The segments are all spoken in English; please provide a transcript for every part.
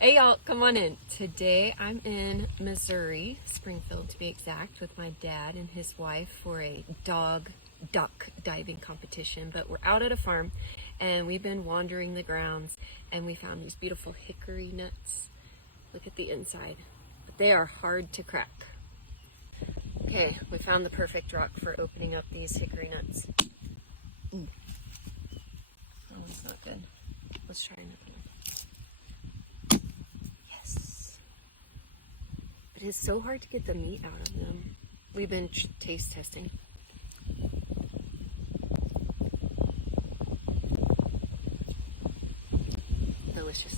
Hey y'all, come on in. Today I'm in Missouri, Springfield to be exact, with my dad and his wife for a duck diving competition. But we're out at a farm and we've been wandering the grounds and we found these beautiful hickory nuts. Look at the inside. But they are hard to crack. Okay, we found the perfect rock for opening up these hickory nuts. That one's not good. Let's try another one. It is so hard to get the meat out of them. We've been taste testing. Delicious.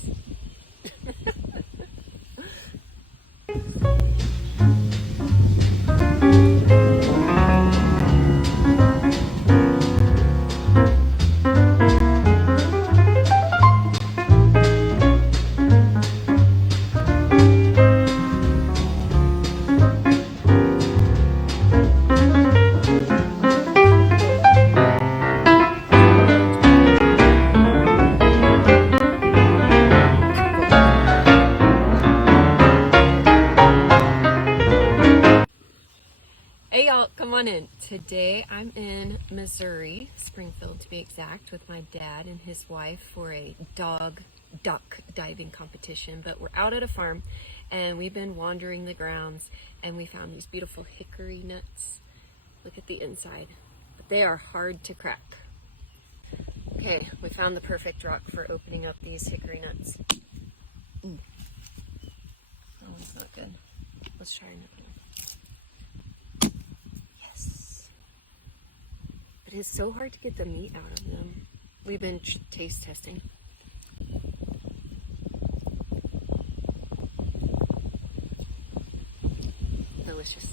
Hey y'all, come on in. Today I'm in Missouri, Springfield to be exact, with my dad and his wife for a duck diving competition. But we're out at a farm and we've been wandering the grounds and we found these beautiful hickory nuts. Look at the inside. But they are hard to crack. Okay, we found the perfect rock for opening up these hickory nuts. That one's not good. Let's try another one. It is so hard to get the meat out of them. We've been taste testing. Delicious.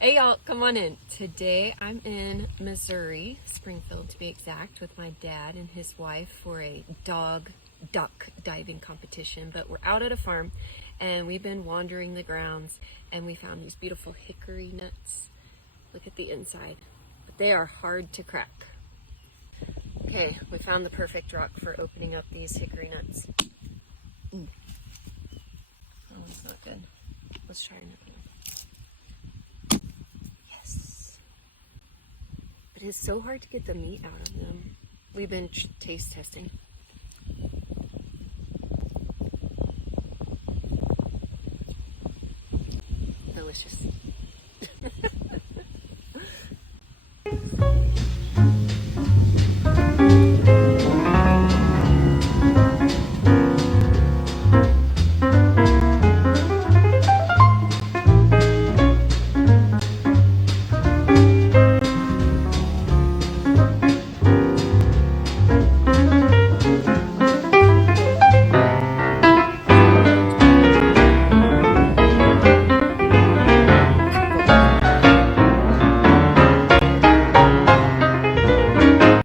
Hey y'all, come on in. Today I'm in Missouri, Springfield to be exact, with my dad and his wife for a duck diving competition. But we're out at a farm and we've been wandering the grounds and we found these beautiful hickory nuts. Look at the inside. But they are hard to crack. Okay, we found the perfect rock for opening up these hickory nuts. That one's not good. Let's try another one. It is so hard to get the meat out of them. We've been taste testing.